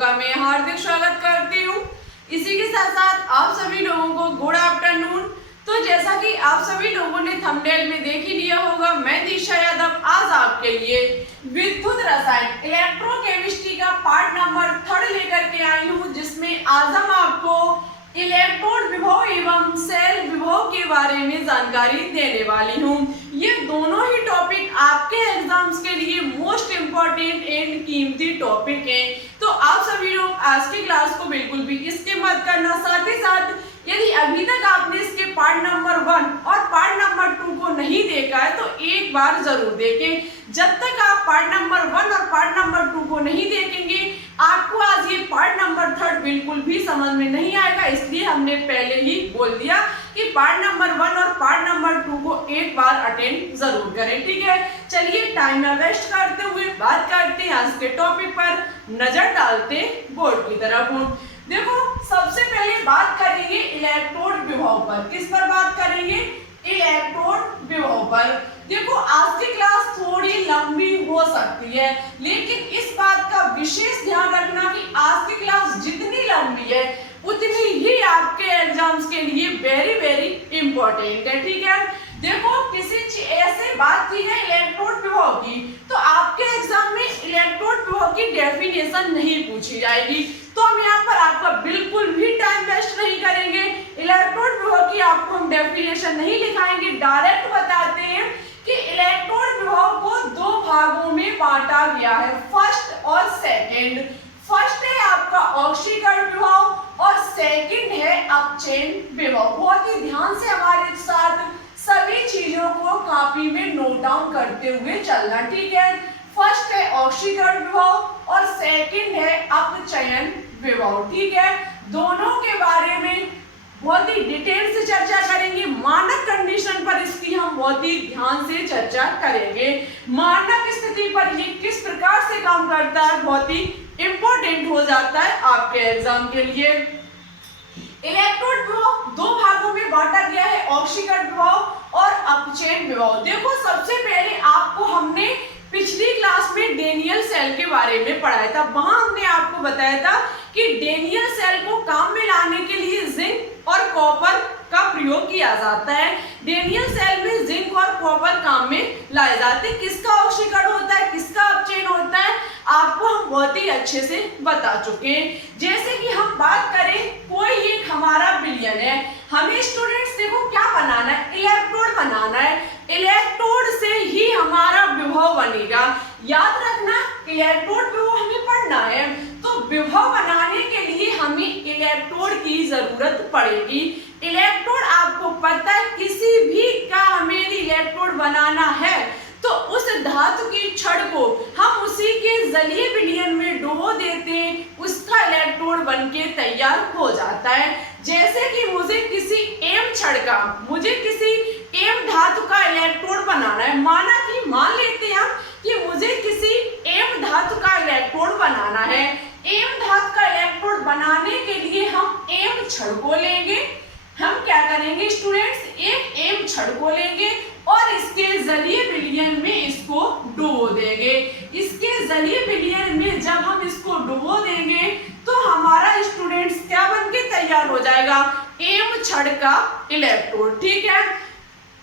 का मैं हार्दिक स्वागत करती हूँ। इसी के साथ साथ आप सभी लोगों को गुड आफ्टरनून। तो जैसा कि आप सभी लोगों ने थंबनेल में देख ही लिया होगा, मैं दिशा यादव आज आपके लिए विद्युत रसायन इलेक्ट्रोकेमिस्ट्री का पार्ट नंबर 3 लेकर के आई हूँ, जिसमें आज हम आपको इलेक्ट्रोड विभव एवं सेल विभव के बारे में जानकारी देने वाली हूँ। ये दोनों ही टॉपिक आपके एग्जाम्स के लिए मोस्ट इम्पोर्टेंट एंड कीमती टॉपिक हैं। तो आप सभी लोग आज की क्लास को बिल्कुल भी स्किप मत करना। साथ ही साथ यदि अभी तक आपने इसके पार्ट नंबर 1 और पार्ट नंबर 2 को नहीं देखा है तो एक बार जरूर देखें। जब तक आप पार्ट नंबर 1 और पार्ट नंबर 2 को नहीं देखेंगे, आपको आज ये पार्ट नंबर 3 बिल्कुल भी समझ में नहीं आएगा। इसलिए हमने पहले ही बोल दिया कि पार्ट नंबर 1 और पार्ट नंबर 2 को एक बार अटेंड जरूर करें, ठीक है। चलिए टाइम ना वेस्ट करते हुए बात करते हैं आज के टॉपिक पर, नजर डालते बोर्ड की तरफ। देखो, सबसे पहले बात करेंगे इलेक्ट्रोड विभव पर। किस पर बात करेंगे? इलेक्ट्रोड विभव पर। देखो, आज की क्लास थोड़ी लंबी हो सकती है, लेकिन इस बात का विशेष ध्यान रखना कि आज की क्लास जितनी लंबी है उतनी ही आपके एग्जाम्स के लिए वेरी वेरी इंपॉर्टेंट है, ठीक है। देखो, किसी ऐसे बात की है इलेक्ट्रोड विभव की, तो आपके एग्जाम में इलेक्ट्रोड विभव की डेफिनेशन नहीं पूछी जाएगी। तो हम यहाँ पर आपका बिल्कुल भी टाइम वेस्ट नहीं करेंगे। इलेक्ट्रोड विभव की आपको हम डेफिनेशन नहीं लिखाएंगे, डायरेक्ट बताते हैं कि इलेक्ट्रोड विभव को 2 भागों में बांटा गया है, फर्स्ट और सेकेंड। फर्स्ट है आपका ऑक्सीकरण विभव और सेकंड है अपचयन विभव। बहुत ही ध्यान से हमारे साथ सभी चीजों को कॉपी में नोट डाउन करते हुए चलना, ठीक है। फर्स्ट है ऑक्सीकरण विभव और सेकंड है अपचयन विभव, ठीक है। दोनों के बारे में बहुत ही डिटेल से चर्चा करेंगे। मानक कंडीशन पर इसकी हम बहुत ही ध्यान से चर्चा करेंगे। मानक स्थिति पर ये किस प्रकार से काम करता है, बहुत ही इंपॉर्टेंट हो जाता है आपके एग्जाम के लिए। इलेक्ट्रोड विभव 2 भागों में बांटा गया है, ऑक्सीकरण विभव और अपचयन विभव। देखो, सबसे पहले आपको हमने पिछली क्लास में डेनियल सेल के बारे में पढ़ाया था। वहां हमने आपको बताया था कि डेनियल सेल को काम में लाने के लिए जिंक और कॉपर का प्रयोग किया जाता है। डेनियल सेल में जिंक और कॉपर काम में लाए जाते हैं। किसका ऑक्सीकरण होता है, किसका अपचयन होता है, आपको हम बहुत ही अच्छे से बता चुके हैं। जैसे कि हम बात करें, कोई एक हमारा विलयन है, हमें स्टूडेंट्स देखो क्या बनाना है, इलेक्ट्रोड बनाना है। इलेक्ट्रोड से ही हमारा विभव बनेगा। याद रखना, इलेक्ट्रोड विभव हमें पढ़ना है, तो विभव बनाने के लिए हमें इलेक्ट्रोड की जरूरत पड़ेगी। इलेक्ट्रोड आपको पता है, किसी भी का हमें इलेक्ट्रोड बनाना है तो उस धातु की छड़ को हम उसी के जलीय विलयन में डुबो देते हैं, उसका इलेक्ट्रोड बनके तैयार हो जाता है। जैसे कि मुझे किसी एम छड़ का, मुझे किसी एम धातु का इलेक्ट्रोड बनाना है। मान लेते हैं कि मुझे किसी एम धातु का इलेक्ट्रोड बनाना है। एम धातु का इलेक्ट्रोड बनाने के लिए हम एम छड़ को लेंगे। हम क्या करेंगे स्टूडेंट्स, एक एम छड़ को लेंगे और इसके जलीय विलयन में इसको डुबो देंगे। इसके जलीय विलयन में जब हम इसको डुबो देंगे तो हमारा स्टूडेंट्स क्या बनके तैयार हो जाएगा, एम छड़ का इलेक्ट्रोड, ठीक है।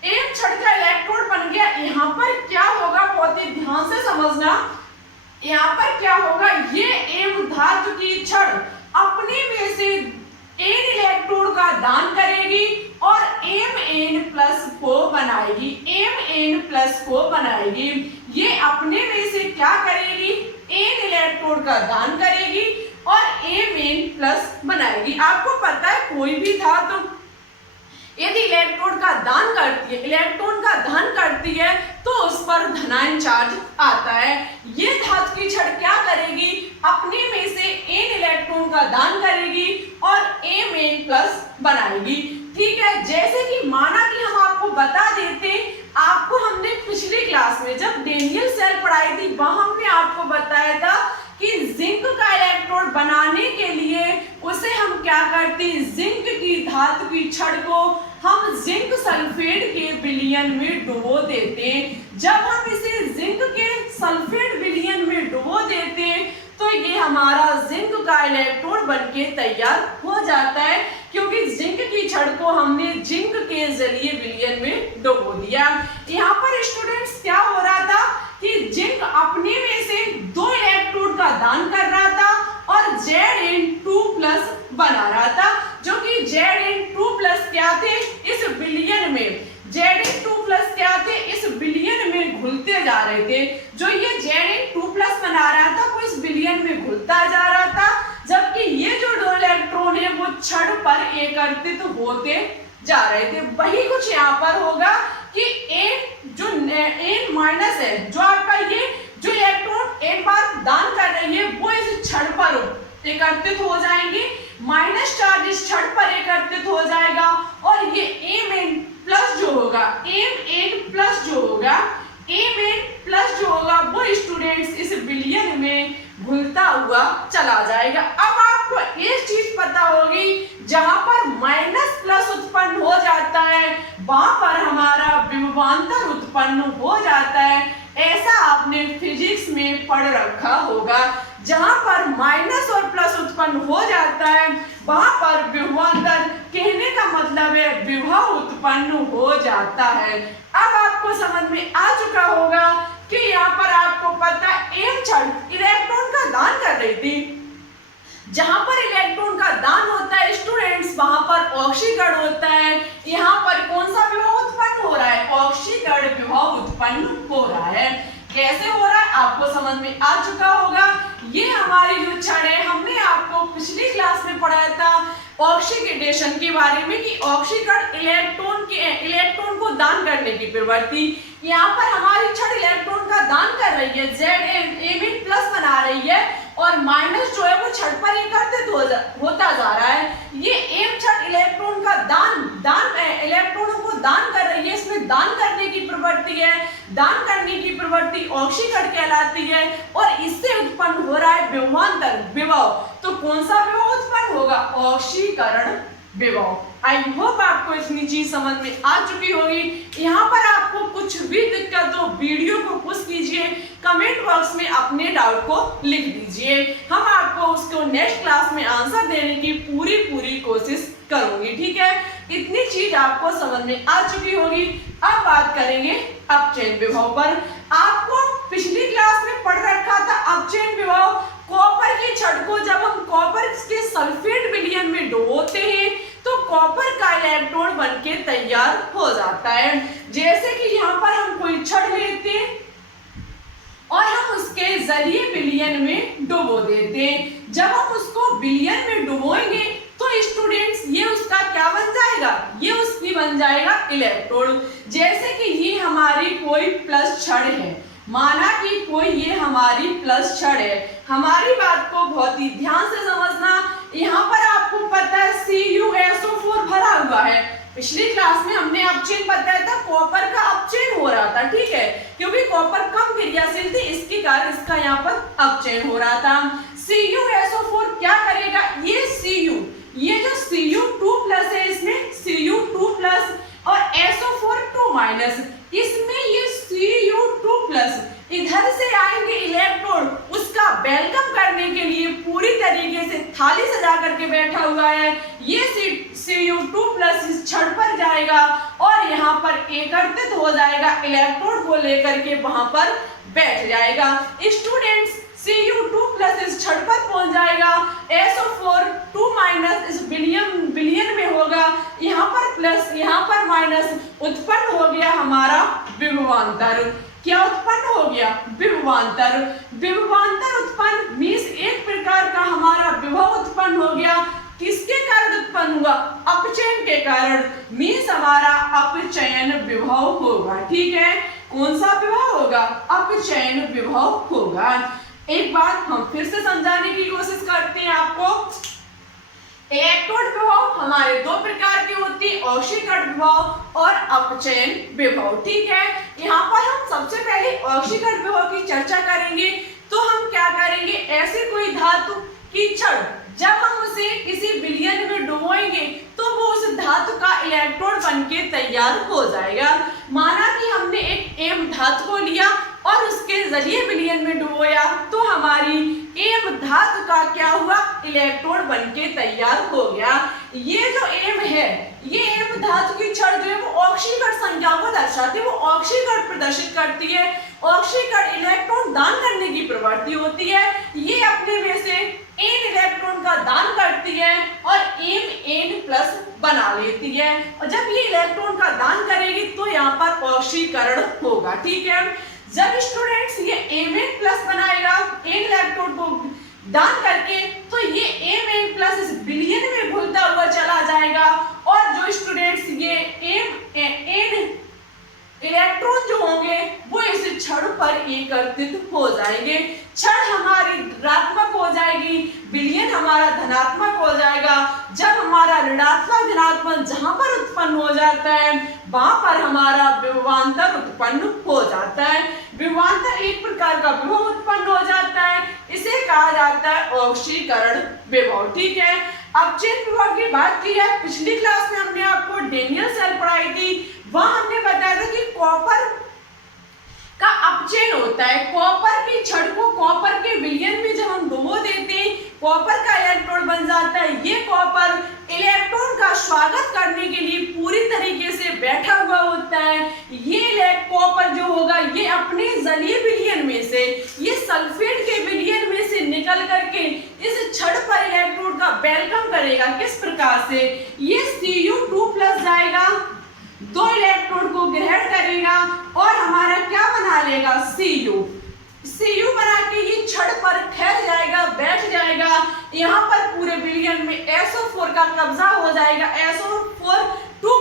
एम छड़ का इलेक्ट्रोड बन गया। यहाँ पर क्या होगा, बहुत ही ध्यान से समझना। यहाँ पर क्या होगा, ये एम धातु की छड़ अपने में से एन इलेक्ट्रोड का दान करेगी और Mn+ को बनाएगी। Mn+ को बनाएगी। ये अपने में से क्या करेगी, एन इलेक्ट्रोड का दान करेगी और Mn+ बनाएगी। आपको पता है, कोई भी धातु यदि इलेक्ट्रोड का दान करती है, इलेक्ट्रॉन का दान करती है, तो उस पर धनायन चार्ज आता है। ये धातु की छड़ क्या करेगी, अपने में से एन इलेक्ट्रॉन का दान करेगी और Mn+ बनाएगी, ठीक है। जैसे कि माना कि हम आपको बता देते, आपको हमने पिछली क्लास में जब डेनियल सेल पढ़ाई थी, वहां हमने आपको बताया था कि जिंक का इलेक्ट्रोड बनाने के लिए उसे हम क्या करते, जिंक की धातु की छड़ को हम जिंक सल्फेट के विलयन में डुबो देते हैं। जब हम इसे जिंक के सल्फेट विलयन में डुबो देते हैं तो तो ये हमारा जिंक का इलेक्ट्रोड बनके तैयार हो जाता है, क्योंकि जिंक की छड़ को हमने जिंक के जरिए विलयन में डुबो दिया। यहाँ पर स्टूडेंट्स क्या हो रहा था कि जिंक अपने में से 2 इलेक्ट्रोड का दान कर रहा था और Zn2+ बना रहा था, जो कि Zn2+ क्या थे इस विलयन में, Zn2+ क्या थे इस विलयन में घुलते जा रहे थे। जो ये Zn2+ बना रहा था वो इस विलयन में घुलता जा रहा था, जबकि ये जो 2 इलेक्ट्रॉन है वो छड़ पर एकत्रित होते जा रहे थे। वही कुछ यहाँ पर होगा कि N है, जो आपका ये जो इलेक्ट्रॉन एक बार दान कर रही है वो इस छड़ पर एकत्रित हो जाएंगे, माइनस चार्ज इस छड़ पर एकत्रित हो जाएगा और ये Mn+ जो होगा, Mn+ जो होगा वो स्टूडेंट्स इस विलयन में घुलता हुआ चला जाएगा। अब आपको एक चीज पता होगी, जहां पर माइनस+ उत्पन्न हो जाता है वहां पर हमारा विभवांतर उत्पन्न हो जाता है। ऐसा आपने फिजिक्स में पढ़ रखा होगा, जहां पर माइनस और प्लस उत्पन्न हो जाता है वहां पर विभवांतर, कहने का मतलब है विभव उत्पन्न हो जाता है। अब आपको समझ में आ चुका होगा कि यहाँ पर आपको पता M छड़ इलेक्ट्रॉन का दान कर रही थी। जहां पर इलेक्ट्रॉन का दान होता है स्टूडेंट्स वहां पर ऑक्सीकरण होता है। यहाँ पर कौन सा विभव उत्पन्न हो रहा है, ऑक्सीकरण विभव उत्पन्न हो रहा है। कैसे हो रहा है आपको समझ में आ चुका होगा। ये हमारी जो छड़ है, हमने आपको पिछली क्लास में पढ़ाया था ऑक्सीडेशन के बारे में कि ऑक्सीकरण इलेक्ट्रॉन को दान करने की प्रवृत्ति। यहाँ पर हमारी छड़ इलेक्ट्रॉन का दान कर रही है, Zn बना रही है और माइनस जो है वो छड़ पर एकत्रित होता जा रहा है। ये M छड़ इलेक्ट्रॉन का इलेक्ट्रॉनों को दान कर रही है, इसमें दान करने की प्रवृत्ति है। दान करने की प्रवृत्ति ऑक्सीकरण कहलाती है और इससे उत्पन्न हो रहा है विभवांतर विभव। तो कौन सा विभव उत्पन्न होगा, ऑक्सीकरण विभव। आई होप आपको इतनी चीज समझ में आ चुकी होगी। यहाँ पर आपको कुछ भी दिक्कत हो वीडियो को पुश कीजिए, कमेंट बॉक्स में अपने डाउट को लिख दीजिए, हम आपको उसको नेक्स्ट क्लास में आंसर देने की पूरी कोशिश करूंगी। ठीक है, इतनी चीज आपको समझ में आ चुकी होगी। अब बात करेंगे अपचयन विभव पर। आपको पिछली क्लास में पढ़ रखा था अपचयन विभव। कॉपर की छड़ को जब हम कॉपर के सल्फेट विलयन में डुबोते हैं तो कॉपर का इलेक्ट्रोड बनके तैयार हो जाता है। जैसे कि यहाँ पर हम कोई छड़ लेते हैं और हम उसके जरिए विलयन में डुबो देते हैं। जब हम उसको विलयन में डुबोएंगे तो स्टूडेंट्स ये उसका क्या बन जाएगा, ये उसकी बन जाएगा इलेक्ट्रोड। जैसे कि ये हमारी कोई प्लस छड़ है, माना कि कोई ये हमारी प्लस छड़ है। हमारी बात को बहुत ही ध्यान से समझना। यहाँ पर आपको पता है CuSO4 भरा हुआ है। पिछली क्लास में हमने अपचयन बताया था, कॉपर का अपचयन हो रहा था। ठीक है, क्योंकि कॉपर कम क्रियाशील थी इसके कारण इसका यहाँ पर अपचयन हो रहा था। CuSO4 क्या करेगा, ये जो Cu2+ है इसमें Cu2+ और SO4 2-, इसमें ये Cu2+ इधर से आएंगे इलेक्ट्रोड, उसका वेलकम करने के लिए पूरी तरीके से थाली सजा करके बैठा हुआ है। ये Cu2+ इस छड़ पर जाएगा और यहाँ पर एकत्रित हो जाएगा, इलेक्ट्रोड को लेकर के वहां पर बैठ जाएगा। स्टूडेंट्स Cu2+ इस छड़ पर पहुंच जाएगा, SO4 2- इस विलयन में होगा, यहाँ पर प्लस यहाँ पर माइनस, उत्पन्न हो गया हमारा विभवांतर। क्या उत्पन्न हो गया, विभवांतर। विभवांतर उत्पन्न मीन्स एक प्रकार का हमारा विभव उत्पन्न हो गया। किसके कारण उत्पन्न हुआ, अपचयन के कारण, मीन्स हमारा अपचयन विभव होगा। ठीक है, कौन सा विभव होगा, अपचयन विभव होगा। एक बात हम फिर से समझाने की कोशिश करते हैं आपको। इलेक्ट्रोड विभव हमारे 2 प्रकार के होती है, ऑक्सीकरण विभव और अपचयन विभव। ठीक है, यहाँ पर हम सबसे पहले ऑक्सीकरण विभव की चर्चा करेंगे। तो हम क्या करेंगे, ऐसी कोई धातु की छड़ जब हम उसे किसी विलयन में डुबोएंगे तो वो उस धातु का इलेक्ट्रोड बनके तैयार हो जाएगा। माना कि हमने एक M धातु को लिया और उसके जरिए विलयन में डुबोया तो हमारी एम धातु का क्या हुआ, इलेक्ट्रोड बनके तैयार हो गया। ये जो एम है, ये एम धातु की छड़ जो है वो ऑक्सीकरण संख्या को दर्शाती है, वो ऑक्सीकरण प्रदर्शित करती है। ऑक्सीकरण इलेक्ट्रॉन दान करने की प्रवृत्ति होती है। ये अपने में से एन इलेक्ट्रॉन का दान करती है और एम एन प्लस बना लेती है, और जब ये इलेक्ट्रॉन का दान करेगी तो यहाँ पर ऑक्सीकरण होगा। ठीक है, जब स्टूडेंट्स ये एम एन प्लस बनाएगा एन इलेक्ट्रॉन को दान करके, तो ये एम एन प्लस इस विलयन में घुलता हुआ चला जाएगा, और जो स्टूडेंट्स ये एम एन इलेक्ट्रॉन जो होंगे वो इस क्षण पर एकत्रित हो जाएंगे। क्षण हमारी ऋणात्मक हो जाएगी, विलयन हमारा धनात्मक हो जाएगा। जब हमारा ऋणात्मक धनात्मक जहां पर उत्पन्न हो जाता है वहां पर हमारा विभवांतर उत्पन्न हो जाता है। विभवांतर एक प्रकार का विभव उत्पन्न हो जाता है, इसे कहा जाता है ऑक्सीकरण विभव। ठीक है, अपचयन विभव की बात की है, पिछली क्लास में हमने आपको डेनियल सेल पढ़ाई थी, वहां हमने बताया था कि कॉपर का अपचयन होता है। कॉपर की छड़ को कॉपर के विलयन में जब हम डुबो देते हैं कॉपर का इलेक्ट्रोड बन जाता है। ये कॉपर इलेक्ट्रॉन का स्वागत करने के लिए पूरी तरीके से बैठा हुआ होता है। ये कॉपर जो होगा ये अपने जलीय विलयन में से, ये सल्फेट के विलयन में से निकल करके इस छड़ पर इलेक्ट्रोड का वेलकम करेगा। किस प्रकार से, ये Cu2+ जाएगा, 2 इलेक्ट्रोड को ग्रहण करेगा और हमारा क्या बना लेगा, Cu बना के ये छड़ पर ठहर जाएगा, बैठ जाएगा। यहाँ पर पूरे विलयन में SO4 का कब्जा हो जाएगा। SO4 2-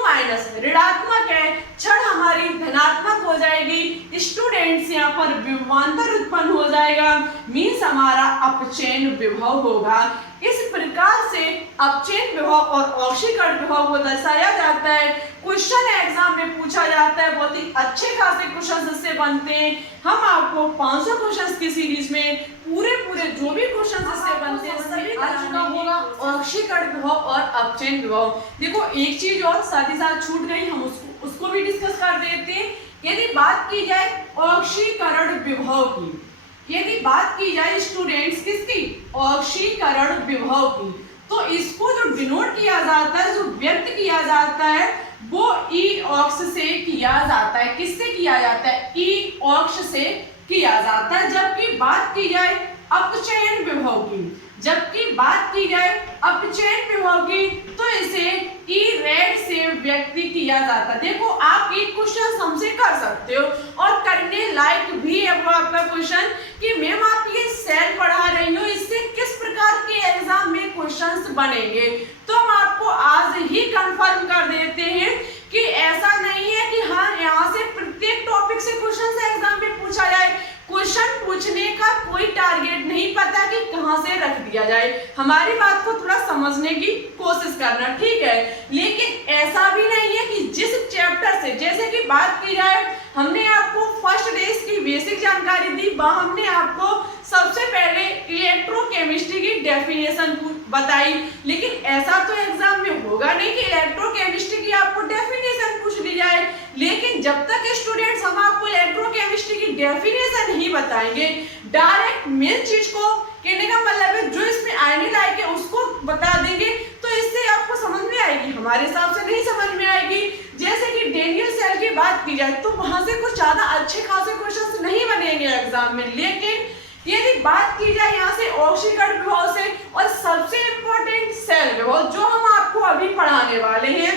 ऋणात्मक है, छड़ हमारी धनात्मक हो जाएगी। स्टूडेंट्स यहाँ पर विभवांतर उत्पन्न हो जाएगा, मीन्स हमारा अपचयन विभव होगा। इस प्रकार से अपचयन विभव और ऑक्सीकरण विभव को दर्शाया जाता है। क्वेश्चन एग्जाम में पूछा जाता है, बहुत ही अच्छे खासे क्वेश्चन इससे बनते हैं। हम आपको 500 क्वेश्चंस की सीरीज में पूरे जो भी क्वेश्चन इससे बनते हैं सभी तरह का होगा ऑक्सीकरण विभव और अपचयन विभव। देखो एक चीज और साथ ही साथ छूट गई, हम उसको भी डिस्कस कर देते हैं। यदि बात की जाए ऑक्सीकरण विभव की, यदि बात की जाए स्टूडेंट्स किसकी, ऑक्सीकरण विभव की, तो इसको जो डिनोट किया जाता है, जो व्यक्त किया जाता है वो ई ऑक्स से किया जाता है। किससे किया जाता है, ई ऑक्स से किया जाता है। जबकि बात की जाए अपचयन विभव की, जबकि बात की जाए अपचयन विभव की, तो इसे ई रेड से व्यक्त किया जाता है। देखो आप एक क्वेश्चन हमसे कर सकते हो और करने लायक भी है वो आपका क्वेश्चन कि मैम आप ये सेल पढ़ा रही हो, इससे किस प्रकार के एग्जाम में क्वेश्चंस बनेंगे। तो हम आपको आज ही कंफर्म कर देते हैं कि ऐसा नहीं है कि हाँ यहाँ से प्रत्येक टॉपिक से क्वेश्चन एग्जाम में पूछा जाए। क्वेश्चन पूछने का कोई टारगेट नहीं पता कि कहां से रख दिया जाए। हमारी बात को थोड़ा समझने की कोशिश करना, ठीक है। लेकिन ऐसा भी नहीं है कि जिस चैप्टर से, जैसे कि बात की जाए हमने आपको फर्स्ट डे की बेसिक जानकारी दी, वहां हमने आपको सबसे पहले इलेक्ट्रोकेमिस्ट्री की डेफिनेशन बताई। लेकिन ऐसा तो एग्जाम में होगा नहीं कि इलेक्ट्रोकेमिस्ट्री की आपको डेफिनेशन पूछ ली जाए। लेकिन जब तक स्टूडेंट्स हम आपको इलेक्ट्रोकेमिस्ट्री की डेफिनेशन नहीं बताएंगे, डायरेक्ट मेन चीज को कहने का मतलब है जो इसमें आने लायक है उसको बता देंगे, तो इससे आपको समझ में आएगी, हमारे हिसाब से नहीं समझ में आएगी। जैसे कि डेनियल सेल की बात की जाए तो वहां से कुछ ज्यादा अच्छे खासे क्वेश्चंस नहीं बनेंगे एग्जाम में। लेकिन यदि बात की जाए यहाँ से ऑक्सीकरण विभव से, और सबसे इंपॉर्टेंट सेल विभव जो हम आपको अभी पढ़ाने वाले हैं,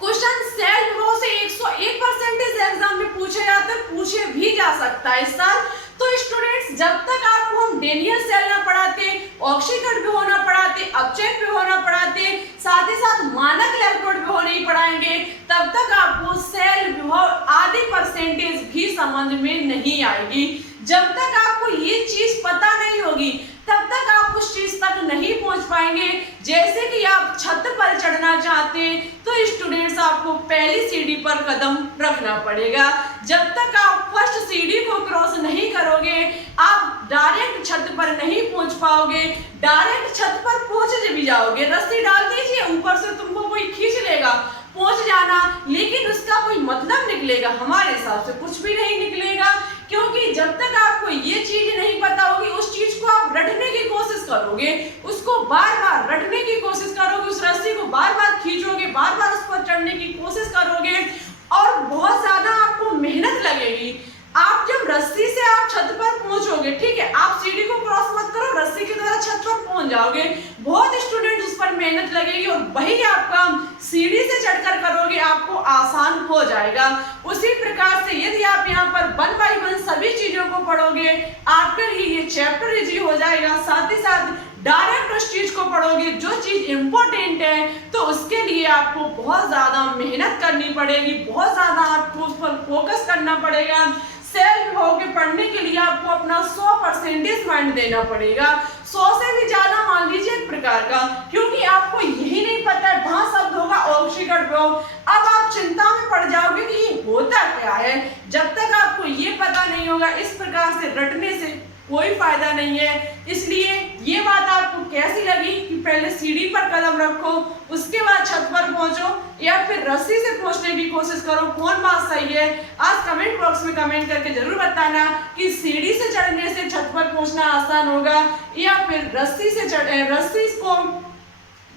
क्वेश्चन सेल विभव से 101% एग्जाम में पूछे जाते हैं, पूछे भी जा सकता है इस साल। तो स्टूडेंट्स जब तक आपको हम डेनियल सेल ना पढ़ाते, ऑक्सीकरण विभव ना पढ़ाते, अपचयन विभव ना पढ़ाते, साथ ही साथ मानक इलेक्ट्रोड विभव नहीं पढ़ाएंगे, तब तक आपको सेल विभव आधी परसेंटेज भी समझ में नहीं आएगी। जब तक आपको ये चीज पता नहीं होगी तब तक आप उस चीज तक नहीं पहुंच पाएंगे। जैसे कि आप छत पर चढ़ना चाहते हैं तो स्टूडेंट्स आपको पहली सीढ़ी पर कदम रखना पड़ेगा। जब तक आप फर्स्ट सीढ़ी को क्रॉस नहीं करोगे आप डायरेक्ट छत पर नहीं पहुंच पाओगे। डायरेक्ट छत पर पहुंच भी जाओगे, रस्सी डाल दीजिए ऊपर से तुमको कोई खींच लेगा, पहुंच जाना, लेकिन उसका कोई मतलब निकलेगा, हमारे हिसाब से कुछ भी नहीं निकलेगा। क्योंकि जब तक आपको ये चीज नहीं पता होगी उस चीज को आप रटने की कोशिश करोगे, उसको बार बार रटने की कोशिश करोगे, उस रस्सी को बार बार खींचोगे, बार बार उस पर चढ़ने की कोशिश करोगे और बहुत ज्यादा आपको मेहनत लगेगी। आप जब रस्सी से आप छत पर पहुंचोगे, ठीक है, आप सीढ़ी को क्रॉस मत करो, रस्सी के द्वारा छत पर पहुंच जाओगे, बहुत स्टूडेंट उस पर मेहनत लगेगी और वही आप काम सीढ़ी से चढ़कर करोगे, आपको आसान हो जाएगा। उसी प्रकार से यदि आप यहाँ पर 1 बाय 1 सभी चीजों को पढ़ोगे, आपके लिए ये चैप्टर इजी हो जाएगा। साथ ही साथ डायरेक्ट उस चीज को पढ़ोगे जो चीज इंपॉर्टेंट है, तो उसके लिए आपको बहुत ज्यादा मेहनत करनी पड़ेगी, बहुत ज्यादा आपको उस पर फोकस करना पड़ेगा। सेल्फ होके पढ़ने के लिए आपको अपना 100% माइंड देना पड़ेगा, 100 से भी ज्यादा मान लीजिए एक प्रकार का, क्योंकि आपको यही नहीं पता है वहां शब्द होगा ऑक्सीकरण विभव। अब आप चिंता में पड़ जाओगे कि ये होता क्या है। जब तक आपको ये पता नहीं होगा, इस प्रकार से रटने से कोई फायदा नहीं है। इसलिए ये बात आपको कैसी लगी कि पहले सीढ़ी पर कदम रखो, उसके बाद छत पर पहुंचो या फिर रस्सी से पहुंचने की कोशिश करो, कौन बात सही है? आज कमेंट बॉक्स में कमेंट करके जरूर बताना कि सीढ़ी से चढ़ने से छत पर पहुंचना आसान होगा या फिर रस्सी को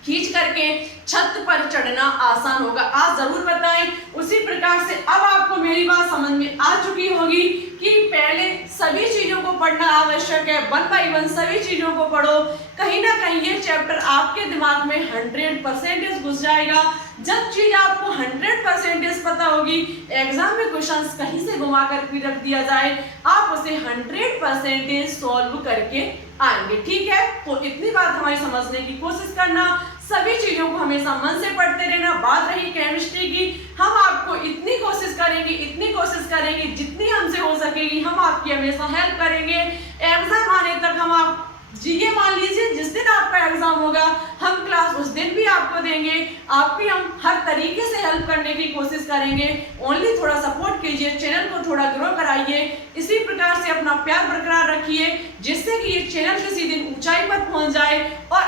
खींच करके छत पर चढ़ना आसान होगा। आज जरूर बताएं। उसी प्रकार से अब आपको मेरी बात समझ में आ चुकी होगी कि पहले सभी चीजों को पढ़ना आवश्यक है, 1 बाय 1 सभी चीजों को पढ़ो। कहीं ना कहीं ये चैप्टर आपके दिमाग में 100% घुस जाएगा। जब चीज आपको 100% पता होगी, एग्जाम में क्वेश्चंस कहीं से घुमा कर भी रख दिया जाए, आप उसे 100% सॉल्व करके आएंगे। ठीक है, तो इतनी बात हमारी समझने की कोशिश करना, सभी चीजों को हमेशा मन से पढ़ते रहना। बात रही केमिस्ट्री की, हम आपको इतनी कोशिश करेंगे जितनी हमसे हो सकेगी, हम आपकी हमेशा हेल्प करेंगे। एग्जाम आने तक हम आप ये मान लीजिए जिस दिन आपका एग्जाम होगा, हम क्लास उस दिन भी आपको देंगे, आपकी हम हर तरीके से हेल्प करने की कोशिश करेंगे। ओनली थोड़ा सपोर्ट कीजिए, चैनल को थोड़ा ग्रो कराइए, इसी प्रकार से अपना प्यार बरकरार रखिए, जिससे कि ये चैनल किसी दिन ऊंचाई पर पहुंच जाए और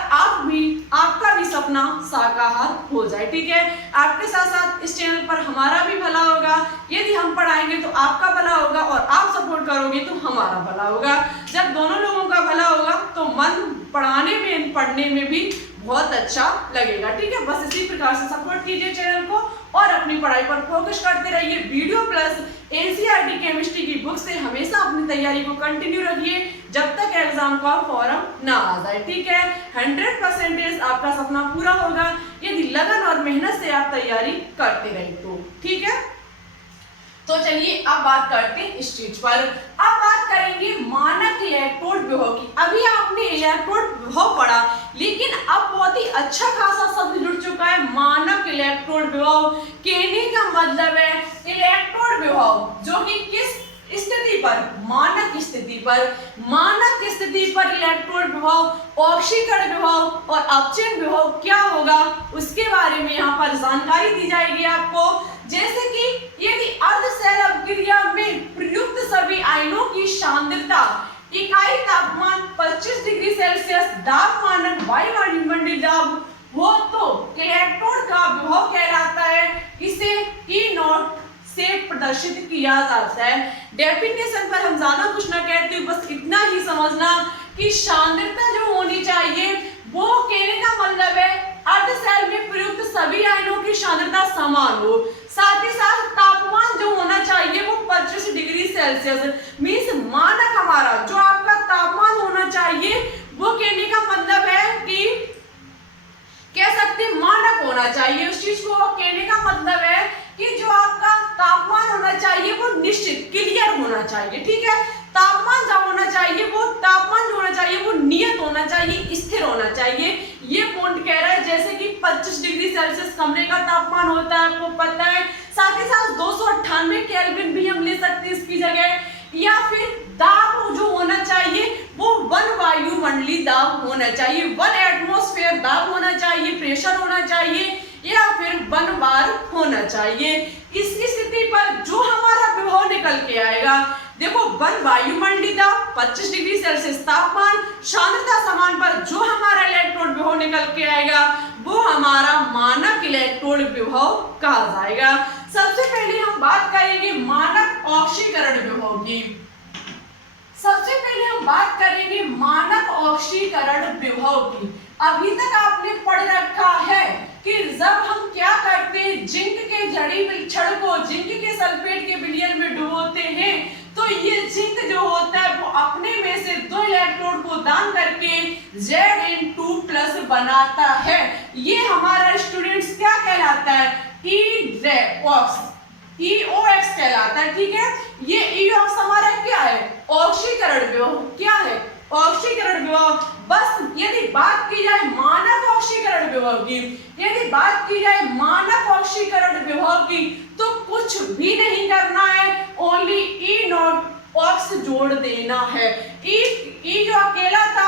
आपका भी सपना साकार हो जाए। ठीक है, आपके साथ साथ इस चैनल पर हमारा भी भला होगा। यदि हम पढ़ाएंगे तो आपका भला होगा और आप सपोर्ट करोगे तो हमारा भला होगा। जब दोनों लोगों का भला होगा तो मन पढ़ने में भी बहुत अच्छा लगेगा। ठीक है, बस इसी प्रकार से सपोर्ट कीजिए चैनल को और अपनी पढ़ाई पर फोकस करते रहिए। वीडियो प्लस एनसीईआरटी केमिस्ट्री की बुक से हमेशा अपनी तैयारी को कंटिन्यू रखिए जब तक एग्जाम का फॉर्म ना आ जाए। ठीक है, 100% आपका सपना पूरा होगा यदि लगन और मेहनत से आप तैयारी करते रहे तो। ठीक है, तो चलिए अब बात करते हैं इस चीज पर। अब बात करेंगे मानक इलेक्ट्रोड विभव की। अभी आपने इलेक्ट्रोड विभव पढ़ा, लेकिन अब बहुत ही अच्छा खासा शब्द जुड़ चुका है, मानक इलेक्ट्रोड विभव। कहने का मतलब है इलेक्ट्रोड विभव जो कि किस स्थिति पर, मानक स्थिति पर इलेक्ट्रोड विभव, ऑक्सीकरण विभव और अपचयन विभव क्या होगा उसके बारे में यहाँ पर जानकारी दी जाएगी आपको। जैसे कि यदि अर्धशैल अभिक्रिया में प्रयुक्त सभी आयनों की सांद्रता इकाई तापमान 25 डिग्री सेल्सियस दाब मानक वायुमंडलीय दाब हो तो इलेक्ट्रोड का विभव कहलाता है। इसे E0 से प्रदर्शित किया जाता है। डेफिनेशन पर हम ज्यादा कुछ ना कहते हुए बस इतना ही समझना कि सांद्रता जो होनी चाहिए वो कहने का मतलब है अर्धशैल में प्रयुक्त सभी आयनों की सांद्रता समान हो। साथ ही साथ तापमान जो होना चाहिए वो 25 डिग्री सेल्सियस, मीन्स मानक हमारा जो आपका तापमान होना चाहिए वो कहने का मतलब है कि कह सकते हैं मानक होना चाहिए। उस चीज को कहने का मतलब है कि जो आपका तापमान होना चाहिए वो निश्चित क्लियर होना चाहिए। ठीक है, तापमान जो होना चाहिए वो नियत होना चाहिए, स्थिर होना चाहिए। ये पॉइंट कह रहा है जैसे कि 25 डिग्री सेल्सियस कमरे का तापमान होता है, आपको पता है। साथ ही साथ 298 केल्विन भी हम ले सकते हैं इसकी जगह, या फिर दाब जो होना चाहिए वो 1 वायुमंडलीय दाब होना चाहिए, 1 एटमॉस्फेयर दाब होना चाहिए, प्रेशर होना चाहिए या फिर 1 बार होना चाहिए। इसकी स्थिति पर जो हमारा विभव निकल के आएगा, देखो 1 वायुमंडलीय दाब, 25 डिग्री सेल्सियस तापमान, सांद्रता समान पर जो हमारा इलेक्ट्रोड विभव निकल के आएगा वो हमारा मानक इलेक्ट्रोड विभव कहा जाएगा। सबसे पहले हम बात करेंगे मानक ऑक्सीकरण विभव की। सबसे पहले हम बात करेंगे मानक ऑक्सीकरण विभव की। अभी तक आपने पढ़ रखा है कि जब हम क्या करते हैं, जिंक के जड़ी क्षण को जिंक के सल्फेट के विलयन में डुबोते हैं, तो ये जिंक जो होता है वो अपने में से 2 इलेक्ट्रॉन को दान करके Zn2+ बनाता है। ये हमारा स्टूडेंट्स क्या कहलाता है, EOX कहलाता है। ठीक है, ये EOX हमारा क्या है, ऑक्सीकरण विभव। क्या है, ऑक्सीकरण विभव। बस यदि बात की जाए मानक ऑक्सीकरण विभव की, यदि बात की जाए मानक ऑक्सीकरण विभव की, तो कुछ भी नहीं करना है, ओनली E0 जोड़ देना है। ई जो अकेला था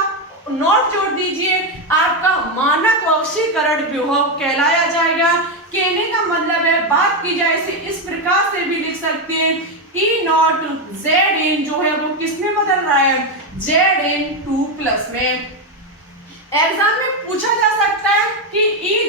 नोट जोड़ दीजिए, आपका मानक ऑक्सीकरण विभव कहलाया जाएगा। कहने का मतलब है, बात की जाए इसे इस प्रकार से भी लिख सकते हैं, E0 Zn जो है वो किस में बदल रहा है, Zn2+ में। एग्जाम में पूछा जा सकता है कि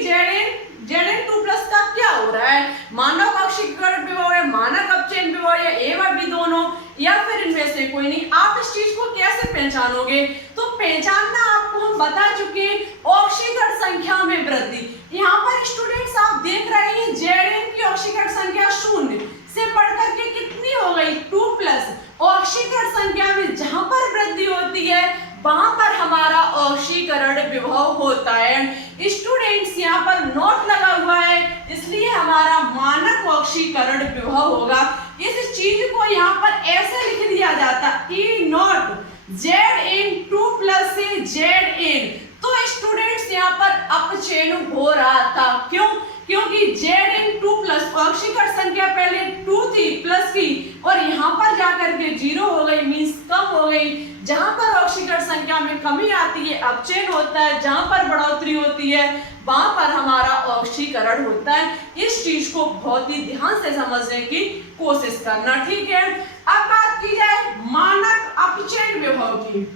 Zn2+ का क्या हो रहा है, मानक ऑक्सीकरण विभव है, मानक अपचयन विभव है, ए व बी दोनों, या फिर इनमें से कोई नहीं। आप इस चीज को कैसे पहचानोगे, तो पहचानना आपको हम बता चुके हैं, ऑक्सीकरण संख्या में वृद्धि। यहाँ पर स्टूडेंट्स आप देख रहे हैं Zn की ऑक्सीकरण संख्या 0 से बढ़कर के कितनी हो गई, 2+। ऑक्सीकरण संख्या में जहां पर वृद्धि होती है वहां पर हमारा ऑक्सीकरण विभव होता है। स्टूडेंट्स यहाँ पर नोट लगा हुआ है, इसलिए हमारा मानक ऑक्सीकरण विभव होगा। इस चीज को यहाँ पर ऐसे लिख दिया जाता, E0 Zn2+ से Zn। तो स्टूडेंट्स यहाँ पर अपचयन हो रहा था, क्यों, क्योंकि Zn2+ ऑक्सीकरण संख्या पहले 2 थी प्लस की, और यहाँ पर जाकर के 0 हो गई, मींस कम हो गई। जहां पर ऑक्सीकरण संख्या में कमी आती है अपचयन होता है, जहां पर बढ़ोतरी होती है वहां पर हमारा ऑक्सीकरण होता है। इस चीज को बहुत ही ध्यान से समझने की कोशिश करना। ठीक है, अब बात की जाए मानक अपचयन विभव की।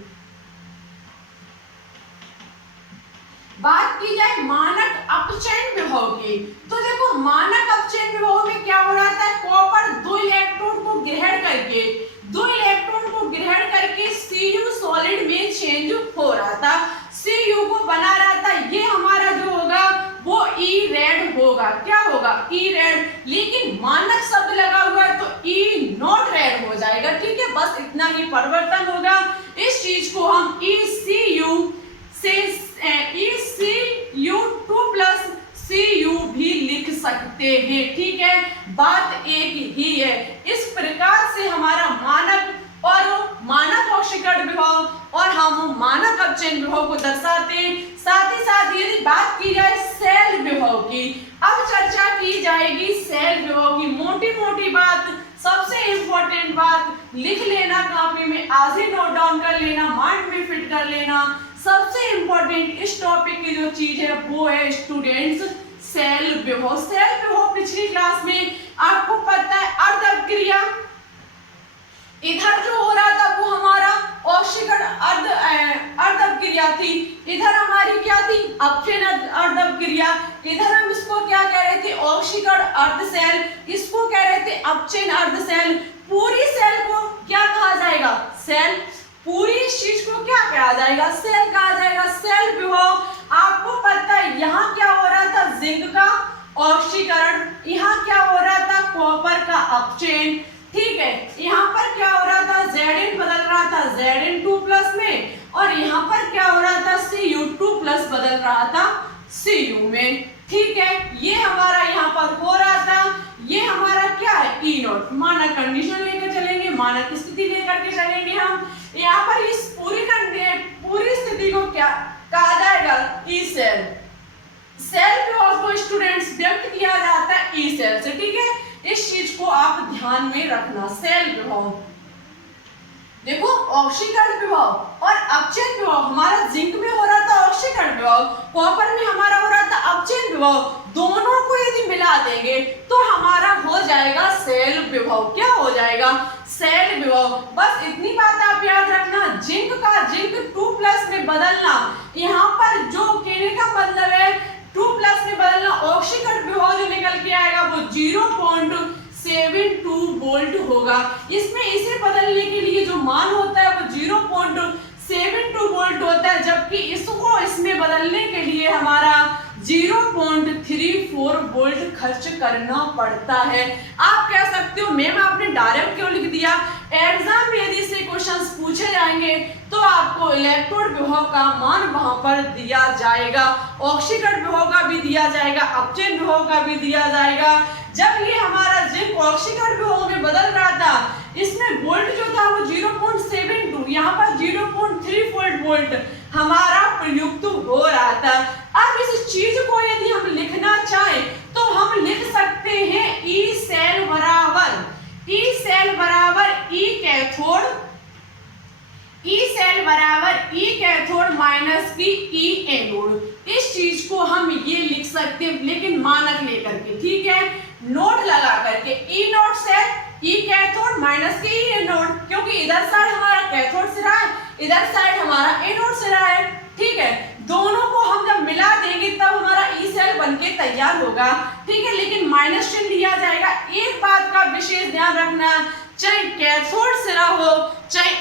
बात की जाए मानक अपचयन विभव की, तो देखो मानक अपचयन विभव में क्या हो रहा था, कॉपर 2 इलेक्ट्रॉन को ग्रहण करके Cu सॉलिड में चेंज हो रहा था, Cu को बना रहा था। ये हमारा जो होगा वो E-रेड होगा। क्या होगा, E-रेड। लेकिन मानक शब्द लगा हुआ है तो E0 रेड हो जाएगा। ठीक है, बस इतना ही परिवर्तन होगा। इस चीज को हम ECU से ECU2+ Cu भी लिख सकते हैं। ठीक है, बात एक ही है। इस प्रकार से हमारा मानक ऑक्सीकरण विभव और हम मानक अपचयन विभव को दर्शाते हैं। साथ ही साथ यदि बात की जाए सेल विभव की, अब चर्चा की जाएगी सेल विभव की। मोटी मोटी बात, सबसे इंपॉर्टेंट बात लिख लेना कापी में, आज ही नोट डाउन कर लेना, माइंड में फिट कर लेना। सबसे इंपॉर्टेंट इस टॉपिक की जो चीज है वो है स्टूडेंट्स सेल विभव। सेल विभव पिछली क्लास में आपको पता है अर्धअपक्रिया, इधर जो हो रहा था वो हमारा ऑक्सीकरण अर्धअपक्रिया थी, इधर हमारी क्या थी, अपचयन अर्धअपक्रिया। इधर हम इसको क्या कह रहे थे, ऑक्सीकरण अर्धसेल, इसको कह रहे थे अपचयन अर्धसेल। पूरी सेल को क्या कहा जाएगा, सेल। पूरी इस चीज को क्या कहा जाएगा, सेल कहा जाएगा। सेल विभव आपको पता है यहाँ क्या हो रहा था, जिंक का ऑक्सीकरण, यहाँ क्या हो रहा था, कॉपर का अपचयन। ठीक है, यहाँ पर क्या हो रहा था, Zn बदल रहा था Zn2+ में, और यहाँ पर क्या हो रहा था, Cu2+ बदल रहा था Cu में। ठीक है, ये हमारा यहाँ पर हो रहा था। ये हमारा क्या है, E0। मानक कंडीशन लेकर चलेंगे, मानक स्थिति लेकर के चलेंगे हम। यहाँ पर इस पूरी स्थिति को क्या कहा जाएगा, ई सेल। सेल विभव को स्टूडेंट्स व्यक्त किया जाता है ई सेल से। ठीक है, इस चीज को आप ध्यान में रखना। सेल विभव देखो, ऑक्सीकरण विभव और अपचयन विभव, हमारा जिंक में हो रहा था ऑक्सीकरण विभव, कॉपर में हमारा हो रहा था अपचयन विभव। दोनों को यदि मिला देंगे तो हमारा हो जाएगा सेल विभव। क्या हो जाएगा, सेल विभव। बस इतनी बात आप याद रखना, जिंक का जिंक 2+ में बदलना, यहाँ पर जो कहने का मतलब है 2+ में बदलना, ऑक्सीकरण विभव जो निकल के आएगा वो 0.72 वोल्ट होगा। इसमें इसे बदलने के लिए जो मान होता है वो जबकि इसको इसमें बदलने के लिए हमारा 0.34 वोल्ट खर्च करना पड़ता है। आप कह सकते हो मैम आपने डायरेक्ट क्यों लिख दिया? एग्जाम में यदि से क्वेश्चंस पूछे जाएंगे तो आपको इलेक्ट्रोड विभव का मान वहां पर दिया जाएगा, ऑक्सीकरण विभव का भी दिया जाएगा, अपचयन विभव का भी दिया जाएगा। जब ये हमारा जिंक ऑक्सीकरण विभव में बदल रहा था, इसमें वोल्ट जो था वो 0.72, यहाँ पर 0.34 वोल्ट हमारा प्रयुक्त हो रहा था। अब इस चीज को यदि हम लिखना चाहें तो हम लिख सकते हैं ई सेल बराबर ई कैथोड माइनस की ई एनोड। इस चीज को हम ये लिख सकते हैं लेकिन मानक लेकर के, ठीक है, नोट लगा करके E naught cell E cathode minus के ई एनोड, क्योंकि इधर साइड हमारा कैथोड सिरा है, इधर साइड हमारा एनोड सिरा है, ठीक है। दोनों को हम जब मिला देंगे तब हमारा ई सेल बनके तैयार होगा, ठीक है, लेकिन माइनस चिन्ह लिया जाएगा। एक बात का विशेष ध्यान रखना, चाहे कैथोड सिरा हो चाहे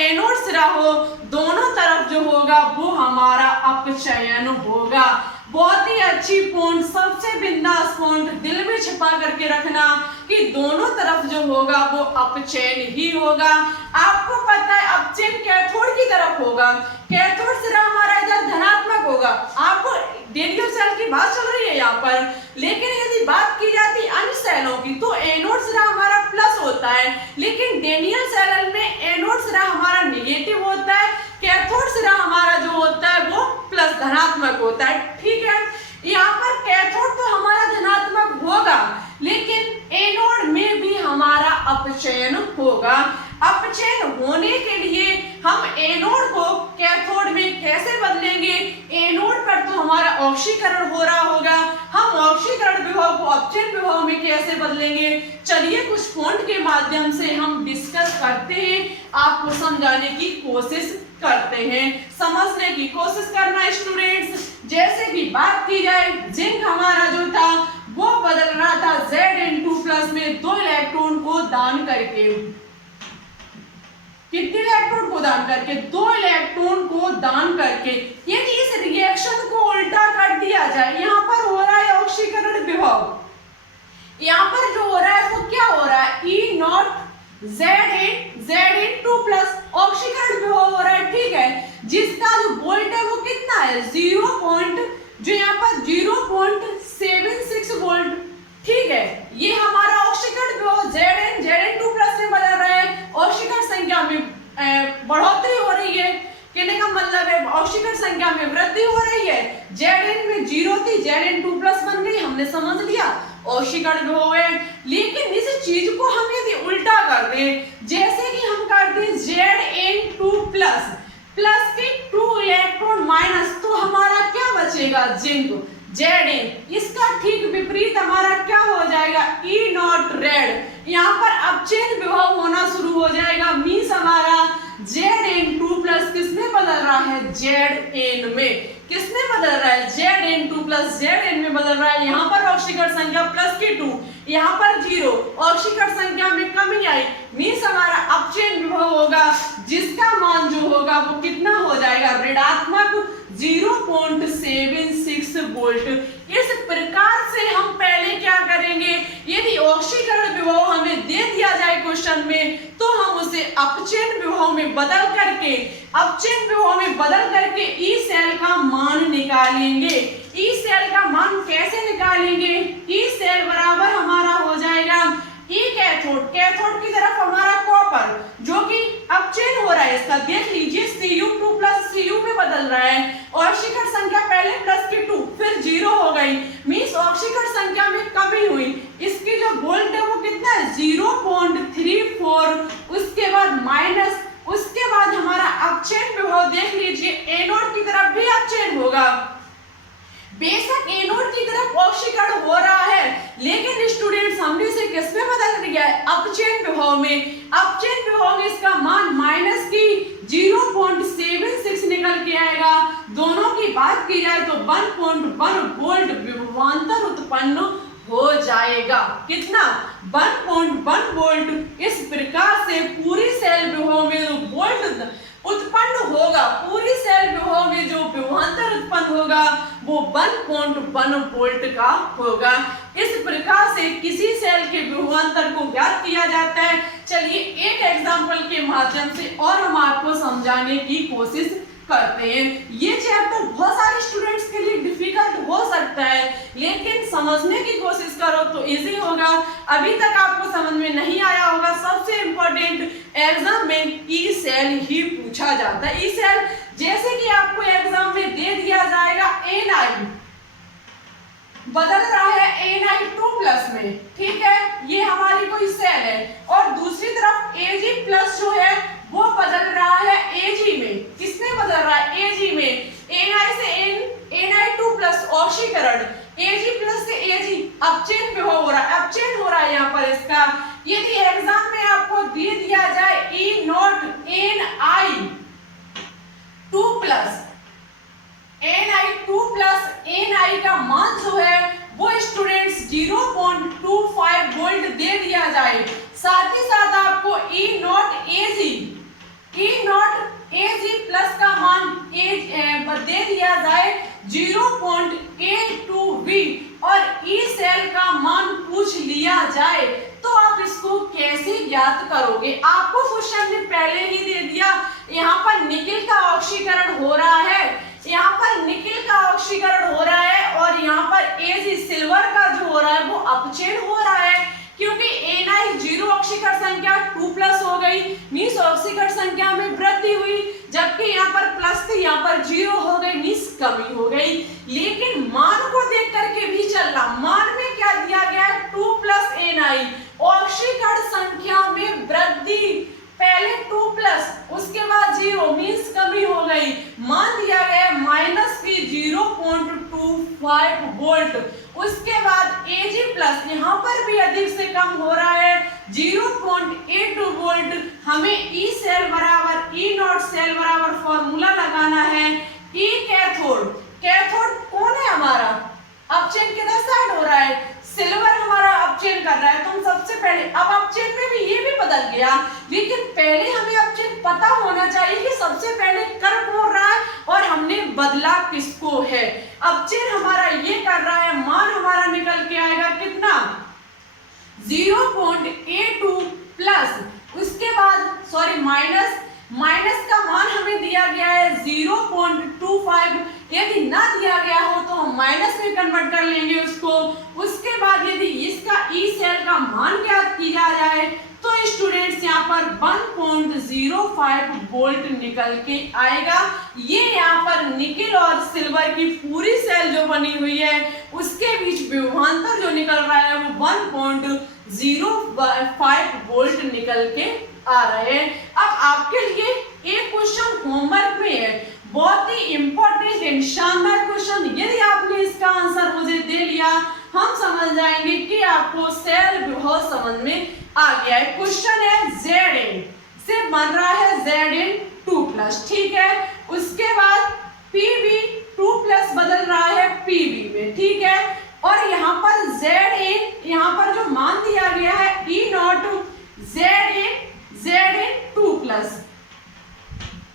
एनोड सिरा हो, दोनों तरफ जो होगा वो हमारा अपचयन होगा। बहुत ही अच्छी पॉइंट, सबसे बिंदास पॉइंट दिल में छिपा करके रखना कि दोनों तरफ जो होगा वो अपचयन ही होगा। आपको पता है अपचयन कैथोड की तरफ होगा, कैथोड सिरा हमारा इधर धनात्मक होगा। आपको डेनियल सेल की बात चल रही है यहाँ पर, लेकिन यदि बात की जाती अन्य सेलों की तो एनोड सिरा हमारा प्लस होता है, लेकिन डेनियल सेल में एनोड सिरा हमारा नेगेटिव होता है, कैथोड सिरा हमारा जो होता है वो प्लस धनात्मक होता है, ठीक है। यहाँ पर कैथोड तो हमारा धनात्मक होगा लेकिन एनोड में भी हमारा अपचयन होगा। अपचयन होने के लिए हम एनोड को कैथोड में कैसे बदलेंगे? एनोड पर तो हमारा ऑक्सीकरण हो रहा होगा, हम ऑक्सीकरण विभव को अपचयन विभव में कैसे बदलेंगे? चलिए कुछ पॉइंट के माध्यम से हम डिस्कस करते हैं, आपको समझाने की कोशिश करते हैं, समझने की कोशिश करना स्टूडेंट्स। जैसे कि बात की जाए जिंक हमारा जो था वो बदल रहा था Zn2+ में 2 इलेक्ट्रॉन को दान करके। कितने इलेक्ट्रॉन को दान करके? 2 इलेक्ट्रॉन को दान करके। यदि इस रिएक्शन को उल्टा कर दिया जाए, यहाँ पर हो रहा है ऑक्सीकरण विभव, यहाँ पर जो हो रहा है वो क्या हो रहा है? E नॉट Zn2+ ऑक्सीकरण विभव हो रहा है, ठीक है, जिसका जो वोल्ट है वो कितना है? 0.76 वोल्ट, ठीक है। ये हमारा ऑक्सीकरण विभव Zn2+ में बदल रहा है, ऑक्सीकरण संख्या में बढ़ोतरी हो रही है, कहने का मतलब है ऑक्सीकरण संख्या में वृद्धि हो रही है। Zn में 0 थी, Zn2+ बन गई, हमने समझ लिया ऑक्सीकरण विभव है। लेकिन इस चीज को हम यदि उल्टा कर दें, जैसे कि हम करते हैं Zn2+ प्लस के 2 इलेक्ट्रॉन माइनस, तो हमारा क्या बचेगा? Zinc Zn। इसका ठीक विपरीत हमारा क्या हो जाएगा? E not red. यहाँ पर अपचयन विभव होना शुरू हो जाएगा, मींस हमारा Zn2+ किसमें बदल रहा है? Zn में। किसमें बदल रहा है? Zn2+ Zn में बदल रहा है। यहाँ पर ऑक्सीकरण संख्या प्लस की 2, यहाँ पर 0, ऑक्सीकरण संख्या में कमी आई, मींस हमारा अपचयन विभव होगा, जिसका मान जो होगा वो कितना हो जाएगा? ऋणात्मक 0.76 वोल्ट। इस प्रकार से हम पहले क्या करेंगे? यदि ऑक्सीकरण विभव हमें दे दिया जाए क्वेश्चन में तो हम उसे अपचयन विभव में बदल करके ई सेल का मान निकालेंगे। ई सेल का मान कैसे निकालेंगे? ई सेल बराबर हमारा हो जाएगा ई कैथोड की तरफ हमारा कॉपर जो कि अपचयन हो रहा है, इसका देख लीजिए Cu2+ Cu में बदल रहा है, ऑक्सीकरण संख्या पहले प्लस की 2 फिर 0 हो गई, मींस ऑक्सीकरण संख्या में कमी हुई। इसकी जो वोल्ट है वो कितना है? 0.34, उसके बाद माइनस, उसके बाद हमारा अपचयन विभव देख लीजिए, एनोड की तरफ भी अपचयन होगा। बेशक एनोड की तरफ ऑक्सीकरण हो रहा है, लेकिन स्टूडेंट्स हमने इसे किस में बदल दिया है? अपचयन विभव में। अपचयन विभव में इसका मान माइनस की 0.76 निकल के आएगा। दोनों की बात की जाए तो 1.1 वोल्ट विभवांतर उत्पन्न हो जाएगा। कितना? 1.1 वोल्ट। इस प्रकार से पूरी सेल विभव में वोल्ट उत्पन्न होगा, पूरी सेल विभव में जो विभवांतर उत्पन्न होगा वो 1.1 वोल्ट का होगा। इस प्रकार से किसी सेल के विभवांतर को ज्ञात किया जाता है। चलिए एक एग्जांपल के माध्यम से और हम आपको समझाने की कोशिश करते हैं। ये चैप्टर बहुत सारे स्टूडेंट्स के लिए डिफिकल्ट हो सकता है, लेकिन समझने की कोशिश करो तो इजी होगा। अभी तक आपको समझ में नहीं आया होगा, सबसे इम्पोर्टेंट एग्जाम में ई सेल ही पूछा जाता है। ई सेल जैसे कि आपको एग्जाम में दे दिया जाएगा Ni बदल रहा है Ni2+ में, ठीक है, ये हमारी कोई सेल है, और दूसरी तरफ Ag+ जो है वो बदल रहा है Ag में। किसमें बदल रहा है? Ag में। Ni से Ni2+ ऑक्सीकरण, Ag+ से Ag अपचयन विभव हो रहा है, अपचयन हो रहा है यहाँ पर इसका। यदि एग्जाम में आपको दे दिया जाए E0 Ni2+ Ni का मान जो है वो स्टूडेंट्स 0.25 वोल्ट दे दिया जाए, साथ ही साथ आपको E0 Ag+ का मान दे दिया जाए 0.82V और ई सेल का मान पूछ लिया जाए, तो आप इसको कैसे ज्ञात करोगे? आपको क्वेश्चन ने पहले ही दे दिया, यहाँ पर निकिल का ऑक्सीकरण हो रहा है, यहाँ पर निकिल का ऑक्सीकरण हो रहा है, और यहाँ पर Ag सिल्वर का जो हो रहा है वो अपचयन हो रहा है, क्योंकि Ni 0 ऑक्सीकरण संख्या 2+ हो गई, मींस ऑक्सीकरण संख्या में वृद्धि हुई, जबकि यहाँ पर प्लस थी, यहाँ पर 0 हो गई, मींस कमी हो गई। लेकिन मान को देख करके भी चलना, मान में क्या दिया गया है? 2+ Ni, ऑक्सीकरण संख्या में वृद्धि, पहले 2+ उसके बाद 0 मींस कमी हो गई, मान दिया गया -0.25 वोल्ट। उसके बाद Ag+ यहाँ पर भी अधिक से कम हो रहा है 0.82 वोल्ट। हमें ई सेल बराबर E0 सेल बराबर फॉर्मूला लगाना है। ई कैथोड, कैथोड कौन है हमारा? अपचयन किधर साइड हो रहा है? सिल्वर हमारा अपचयन कर रहा है, तो हम सबसे पहले, अब अपचयन में भी ये भी बदल गया, लेकिन पहले हमें अपचयन पता होना चाहिए कि सबसे पहले कर कौन रहा है और हमने बदला किसको है। अपचयन हमारा ये कर रहा है, मान हमारा निकल के आएगा कितना? 0.82 प्लस, उसके बाद सॉरी माइनस का मान हमें दिया गया है 0.25। यदि ना दिया गया हो तो हम माइनस में कन्वर्ट कर लेंगे उसको। उसके बाद यदि इसका ई सेल का मान ज्ञात किया जाए तो स्टूडेंट्स यहाँ पर 1.05 वोल्ट निकल के आएगा। ये यहाँ पर निकिल और सिल्वर की पूरी सेल जो बनी हुई है उसके बीच विभवांतर जो निकल रहा है वो 1.05 वोल्ट निकल के आ रहे हैं। अब आपके लिए एक क्वेश्चन होमवर्क में है, बहुत ही इंपॉर्टेंट एंड शानदार क्वेश्चन। यदि आपने इसका आंसर मुझे दे लिया, हम समझ जाएंगे कि आपको सेल विभव समझ में आ गया है। क्वेश्चन है Zn से बन रहा है Zn2+, ठीक है। उसके बाद Pb2+ बदल रहा है Pb में, ठीक है। और यहाँ पर Zn, यहाँ पर जो मान दिया गया है E0 Zn2+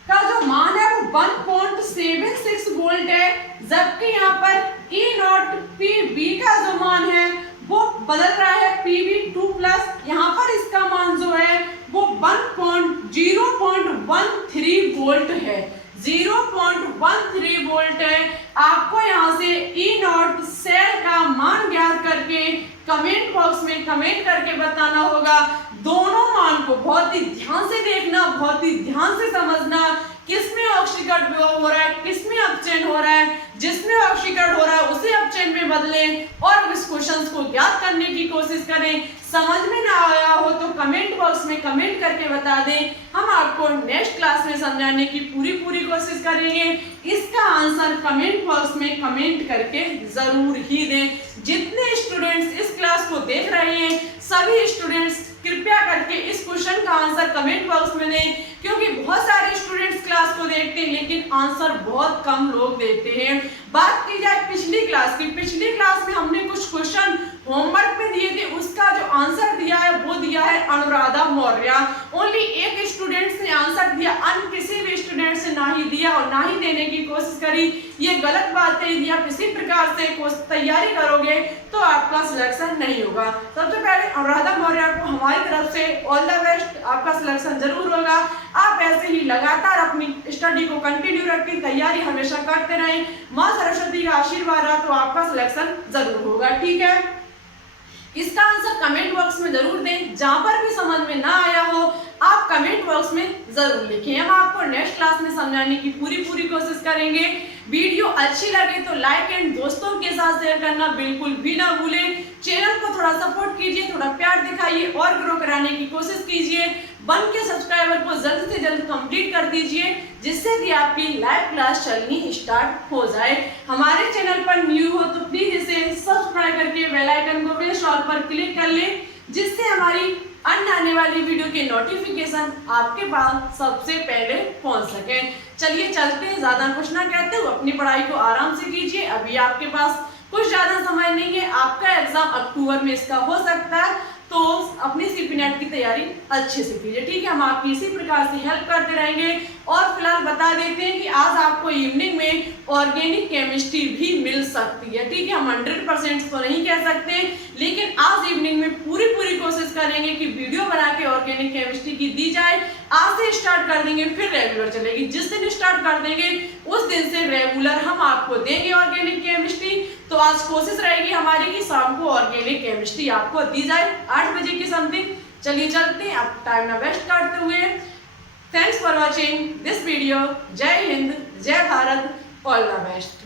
का जो मान है वो 1.76 वोल्ट है, जबकि यहाँ पर E0 Pb का जो मान है वो बदल रहा है Pb2+। यहाँ पर इसका मान जो है वो 0.13 वोल्ट है, 0.13 वोल्ट है। आपको यहाँ से E0 सेल का मान ज्ञात करके कमेंट बॉक्स में कमेंट करके बताना होगा। दोनों मान को बहुत ही ध्यान से देखना, बहुत ही ध्यान से समझना, किसमें ऑक्सीकरण विभव हो रहा है, किसमें अपचयन हो रहा है। जिसमें ऑक्सीकरण हो रहा है उसे अपचयन में बदलें और इस क्वेश्चंस को ज्ञात करने की कोशिश करें। समझ में ना आया हो तो कमेंट बॉक्स में कमेंट करके बता दें, हम आपको नेक्स्ट क्लास में समझाने की पूरी कोशिश करेंगे। इसका आंसर कमेंट बॉक्स में कमेंट करके जरूर ही दें। जितने स्टूडेंट्स इस क्लास को देख रहे हैं सभी स्टूडेंट्स कृपया करके इस क्वेश्चन का आंसर कमेंट बॉक्स में दें, क्योंकि बहुत सारे स्टूडेंट्स क्लास को देखते हैं लेकिन आंसर बहुत कम लोग देखते हैं। बात की जाए पिछली क्लास की, पिछली क्लास में हमने कुछ क्वेश्चन होमवर्क में दिए थे, उसका जो आंसर दिया है वो दिया है अनुराधा मौर्य। ओनली एक स्टूडेंट्स ने आंसर दिया, अन्य किसी भी गलत बात है, यदि आप इसी प्रकार से तैयारी करोगे तो आपका सिलेक्शन नहीं होगा। सबसे पहले अनुराधा मौर्य को हमारी तरफ से ऑल द बेस्ट, आपका सिलेक्शन जरूर होगा। आप ऐसे ही लगातार अपनी स्टडी को कंटिन्यू रखें, तैयारी हमेशा करते रहें, माँ सरस्वती का आशीर्वाद रहा तो आपका सिलेक्शन जरूर होगा। ठीक है, इसका आंसर कमेंट बॉक्स में जरूर दें। जहां पर भी समझ में ना आया हो आप कमेंट बॉक्स में जरूर लिखें, हम आपको नेक्स्ट क्लास में समझाने की पूरी कोशिश करेंगे। वीडियो अच्छी लगे तो लाइक एंड दोस्तों के साथ शेयर करना बिल्कुल भी ना भूलें। चैनल को थोड़ा सपोर्ट कीजिए, थोड़ा प्यार दिखाइए और ग्रो कराने की कोशिश कीजिए। 1 के सब्सक्राइबर को जल्द से जल्द कंप्लीट कर दीजिए, जिससे कि आपकी लाइव क्लास चलनी स्टार्ट हो जाए। हमारे चैनल पर न्यू हो तो प्लीज इसे सब्सक्राइब करके बेल आइकन को प्रेस ऑल पर क्लिक कर ले, जिससे हमारी अन्य आने वाली वीडियो के नोटिफिकेशन आपके पास सबसे पहले पहुंच सके। चलिए चलते हैं, ज्यादा कुछ ना कहते हुए अपनी पढ़ाई को आराम से कीजिए। अभी आपके पास कुछ ज्यादा समय नहीं है, आपका एग्जाम अक्टूबर में इसका हो सकता है, तो अपनी सीपी नेट की तैयारी अच्छे से कीजिए। ठीक है, हम आपकी इसी प्रकार से हेल्प करते रहेंगे। और फिलहाल बता देते हैं कि आज आपको इवनिंग में ऑर्गेनिक केमिस्ट्री भी मिल सकती है। ठीक है, हम 100% तो नहीं कह सकते, लेकिन आज इवनिंग में पूरी कोशिश करेंगे कि वीडियो बना के ऑर्गेनिक केमिस्ट्री की दी जाए। आज से स्टार्ट कर देंगे, फिर रेगुलर चलेगी। जिस दिन स्टार्ट कर देंगे उस दिन से रेगुलर हम आपको देंगे ऑर्गेनिक केमिस्ट्री। तो आज कोशिश रहेगी हमारी कि शाम को ऑर्गेनिक केमिस्ट्री आपको दी जाए 8 बजे की समथिंग। चलिए चलते हैं, अब टाइम ना वेस्ट करते हुए। Thanks for watching this video. जय हिंद, जय भारत, ऑल द बेस्ट।